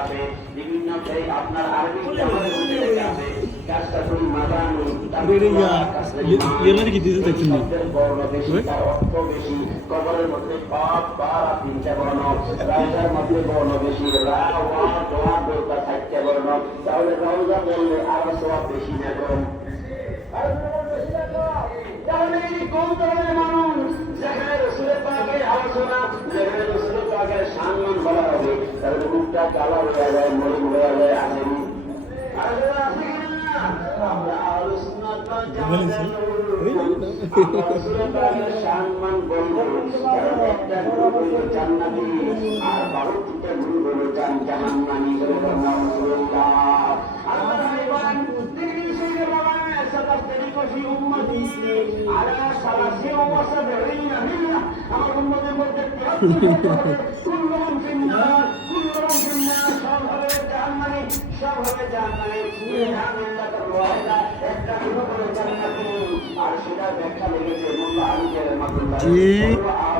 আছে বিভিন্ন আপনার আরবি আছে কাশফুল মাদানি বর্ণ বেশি তার অর্থ বেশি কবরের মধ্যে পাপ বা তিনটা বর্ণ রাজার মধ্যে বর্ণ বেশি রা ওয়া দোয়া দোতা থাকতে বর্ণ তাহলে রওজা বললে আরো সওয়াব বেশি না কম তাহলে এই কোন ধরনের মানুষ যেখানে রাসূলের পাকের আলোচনা যেখানে রাসূলের পাকের সম্মান বলা হবে তাহলে মুখটা কালো হয়ে যায় মলিন হয়ে যায় আসেনি আর যারা আছে কিনা আমরা আহলে সুন্নাত ওয়াল জামাত রাসূলের পাকের সম্মান বলবো কারণ একটা গুরু হলো জান্নাতি আর 12টা গুরু হলো জাহান্নামী রাসূলুল্লাহ আমার ভাইবান দিন শেষে বাবা في أمتي على 73 ملة أمر أمة المدة كلهم في النار كلهم في النار شر جهنمي شر جهنمي منها ملة الواحدة يتخذون جنة عرشها بكلمة الله عز وجل